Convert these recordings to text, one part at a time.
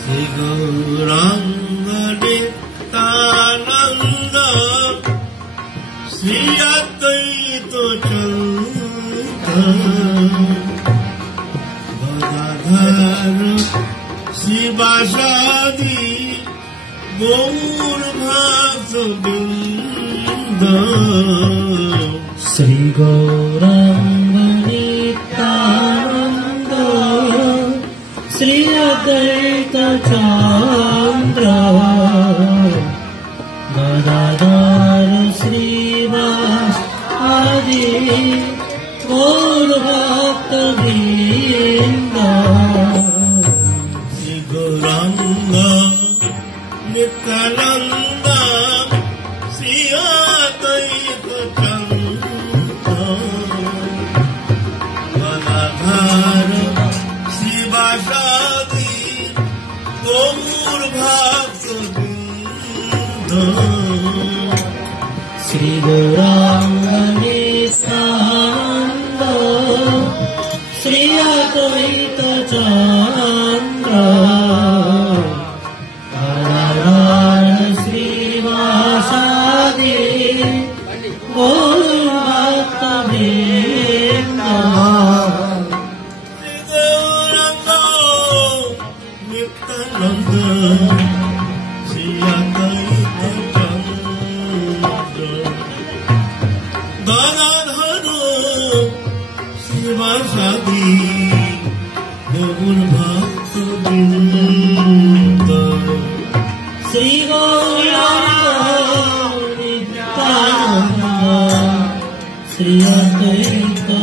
Sri Gauranga Nityananda Sri Advaita Chandra Gadadhara Sivasadi Gaur Bhakta Vrinda Sri Gauranga Nityananda Sri Advaita Chandra Gadadhara Sivasadi Gaur Bhakta Vrinda Sri Gauranga Nityananda Sri Advaita Chandra Gadadhara Sivasadi Gaur Bhakta Vrinda Sri Gauranga Nityananda Sri Advaita Chandra Gadadhara Sivasadi Gaur Bhakta Vrinda Sri Advaita Chandra Gadadhara Sivasadi Gaur Bhakta Vrinda Sri Gauranga Nityananda Sri Advaita Chandra Gadadhara Sivasadi Gaur Bhakta Vrinda Sri Gauranga Nityananda Sri Advaita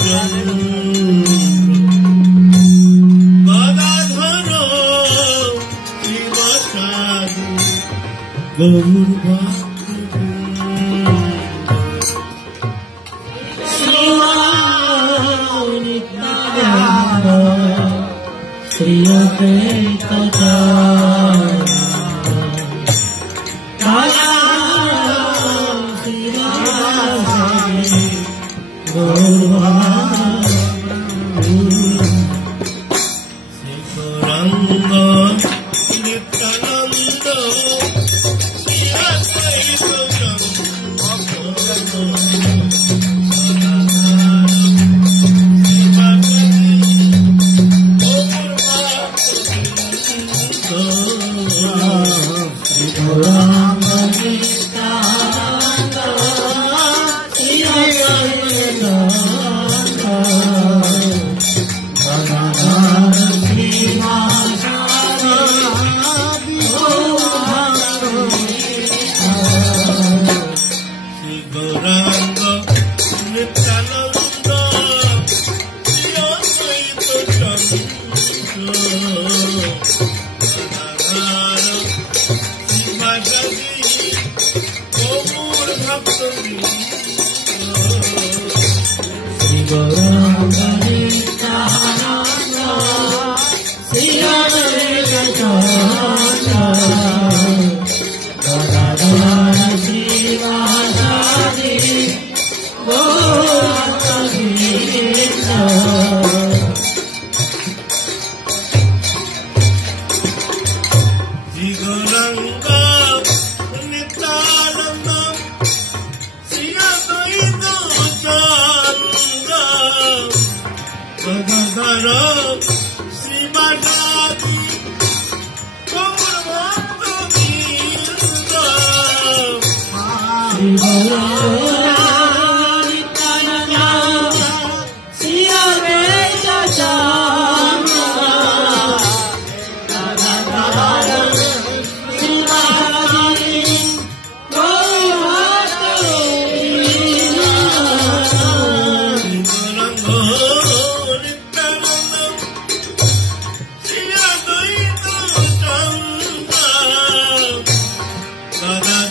Chandra Gadadhara Sivasadi Gaur Bhakta Vrinda Sri Gauranga Nityananda Sri Advaita Chandra Gadadhara Sivasadi Gaur Bhakta Vrinda Sri Gauranga Nityananda Sri Advaita Sri Gauranga Nityananda Sri Advaita Chandra Gadadhara Sivasadi Gaur Bhakta Vrinda Sri Gauranga Nityananda Sri Advaita Chandra Gadadhara Sivasadi Gaur Bhakta Vrinda Sri Gauranga Nityananda Sri Advaita Chandra Gadadhara Sivasadi Gaur Bhakta Vrinda Sri Gauranga Nityananda Sri Advaita Chandra Gadadhara Sivasadi Gaur Bhakta Vrinda Sri Gauranga Nityananda Sri Advaita Chandra Gadadhara Sivasadi Gaur Bhakta Vrinda Sri Gauranga Nityananda Sri Advaita Chandra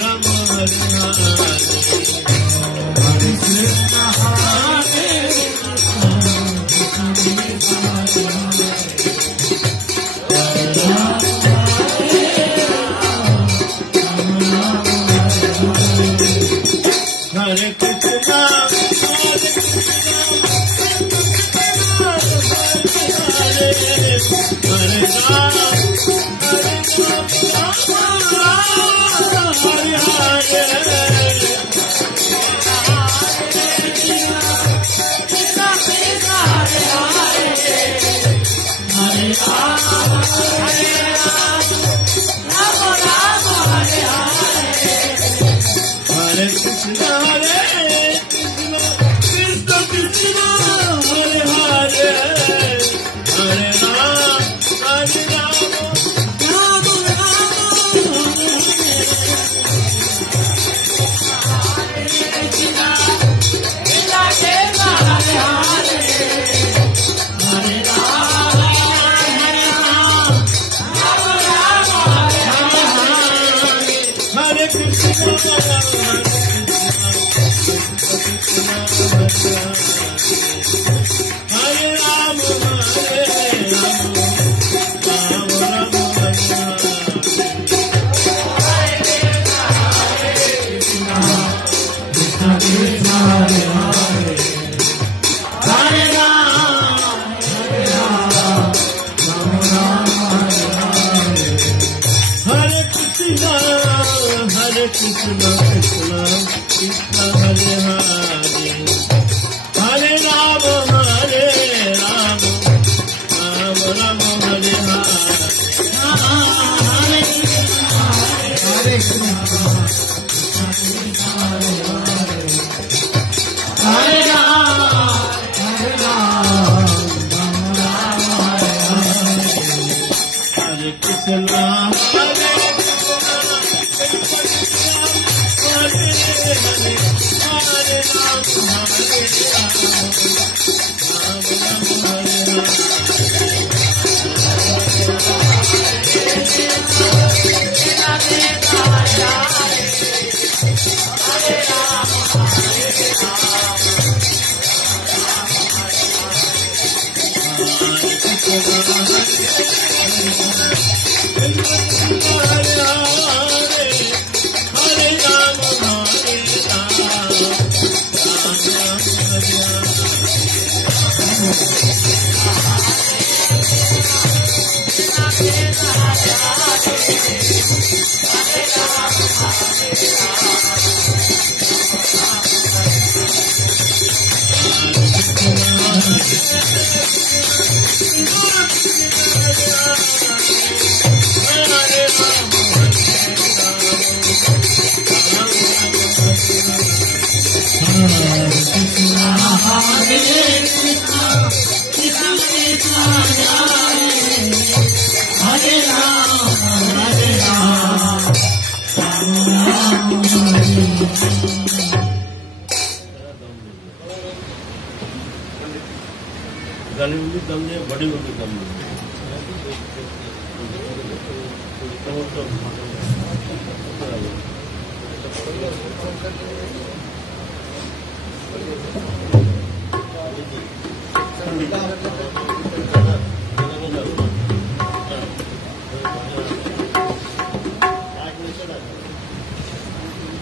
Ram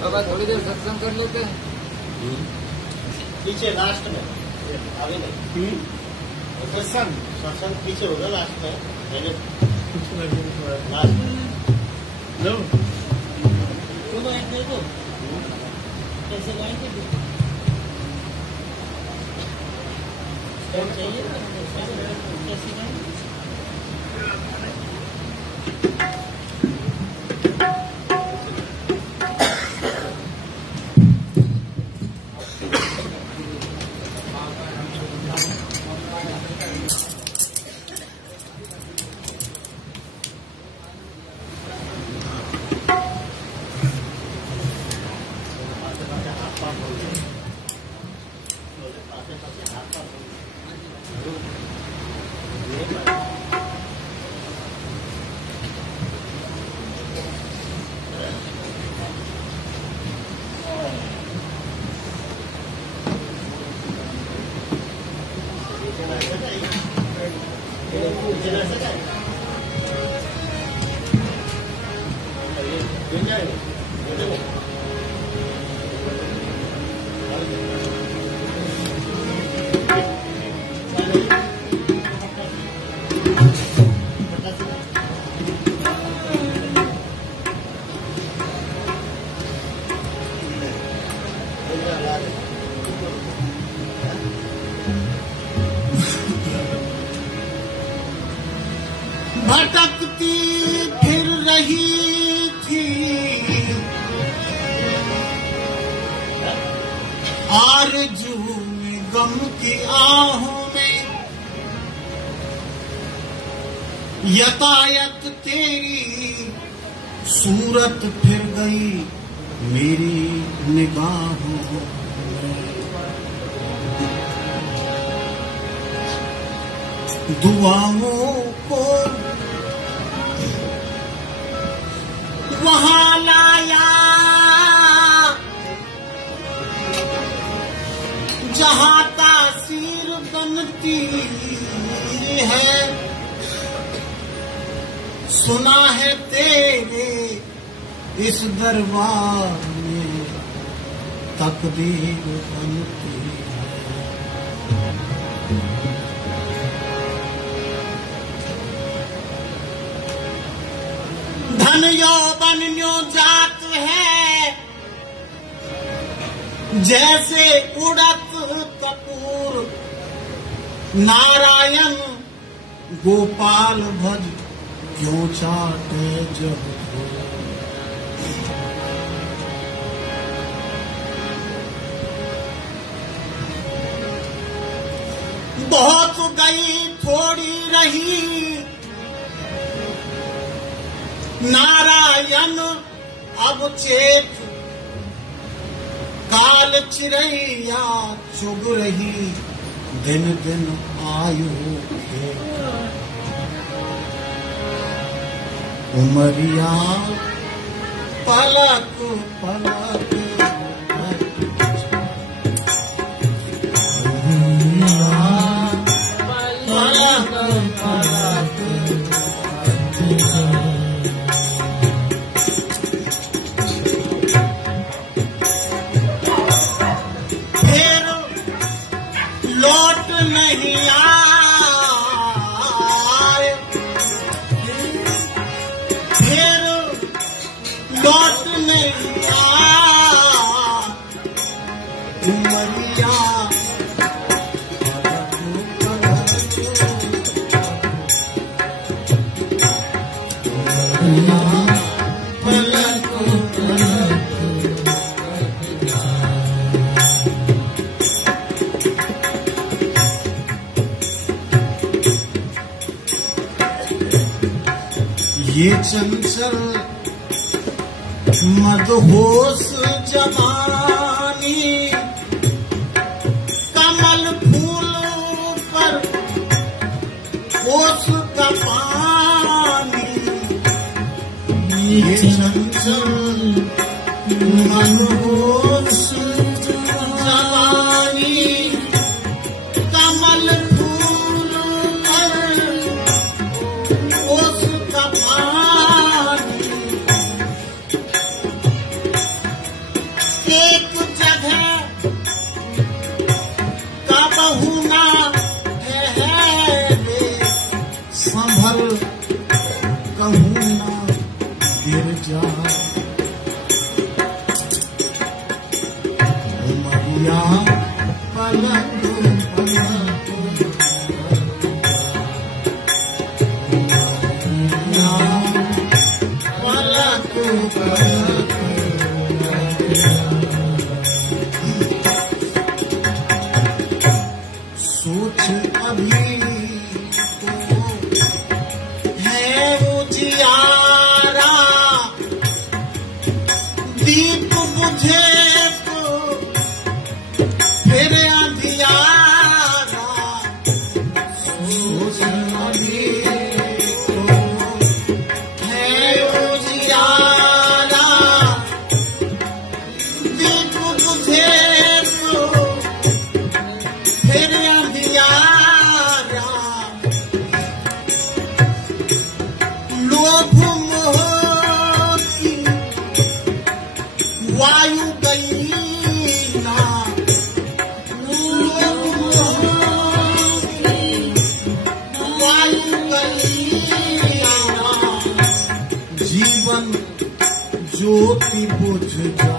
बाबा थोड़ी देर सत्संग कर लेते हैं पीछे last में अभी नहीं सत्संग सत्संग पीछे होगा लास्ट में लास्ट में लो कैसे गाएंगे चाहिए कैसे गाएंगे भटकती फिर रही थी आरज़ू में गम की आहों में, यतायत तेरी सूरत फिर गई मेरी निगाहों में। दुआओं को वहां लाया जहां तासीर बनती है, सुना है तेरे इस दरबार में तकदीर बनती है। धन यौवन न्यो जात है जैसे उड़त कपूर, नारायण गोपाल भज क्यों चाटे जब बहुत गई थोड़ी रही नारायण अब चेत, काल चिरैया चुग रही दिन दिन आयु के। उमरिया पलक पलक लौट नहीं आए, फिर लौट नहीं आए। उमरिया ये चंचल मदहोश जवानी, कमल फूल पर ओस का पानी। ये चंचल मदहोश जवानी, कमल फूल पर ओस का पानी। एक जगह का बहुना है संभल कहूँ ना गिर जा। उमरिया पलक पलक पलक पलक। सोच अभी तो है उजियारा, दीप बुझे तो फिर अंधियारा। सोच अभी तो है उजियारा, दीप बुझे तो फिर अंधियारा। लोभ मोह की वायु गई ना, लोभ मोह की वायु गई ना। जीवन ज्योति बुझ जा,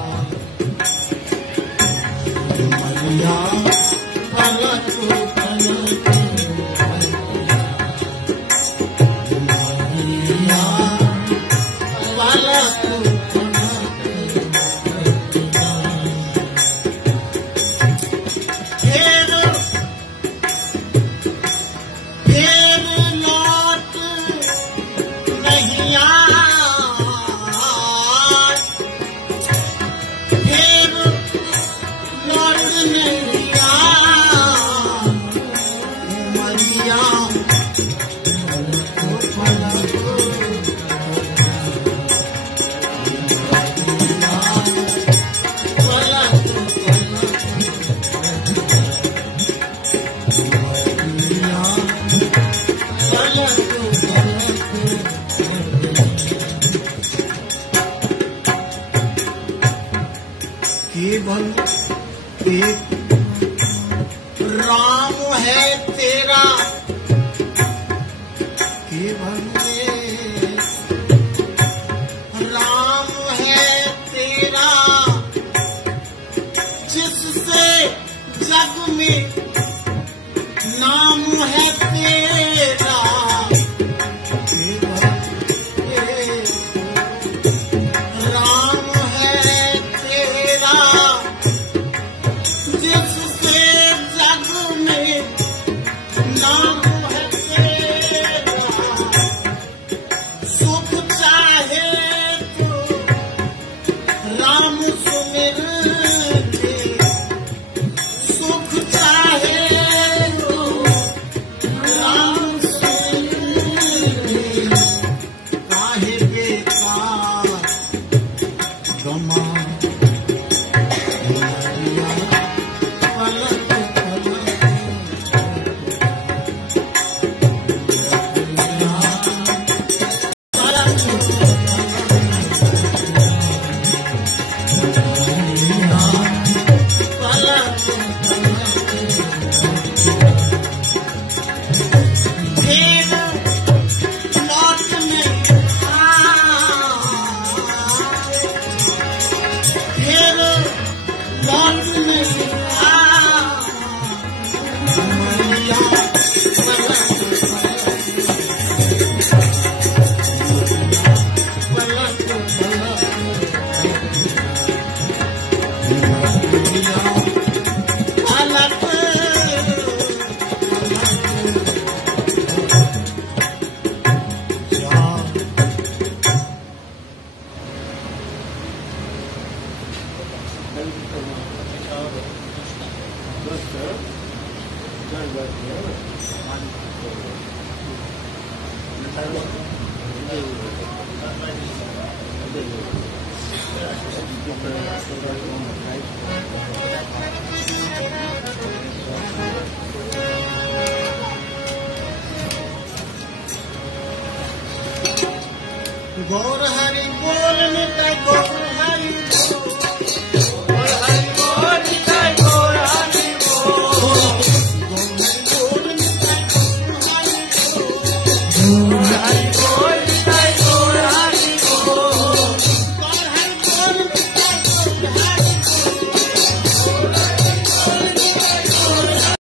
केवल एक राम है तेरा, केवल एक राम है तेरा, जिससे जग में नाम है तेरा। केवल एक राम है तेरा, जिससे जग में नाम है तेरा। सुख चाहे तो राम सुमिर ले, सुख चाहे तो राम सुमिर ले। काहे बेकार गमा दिया पलक फिर लौट नहीं फिर लौट नहीं मैया पलक गौर हरि बोल नित गौर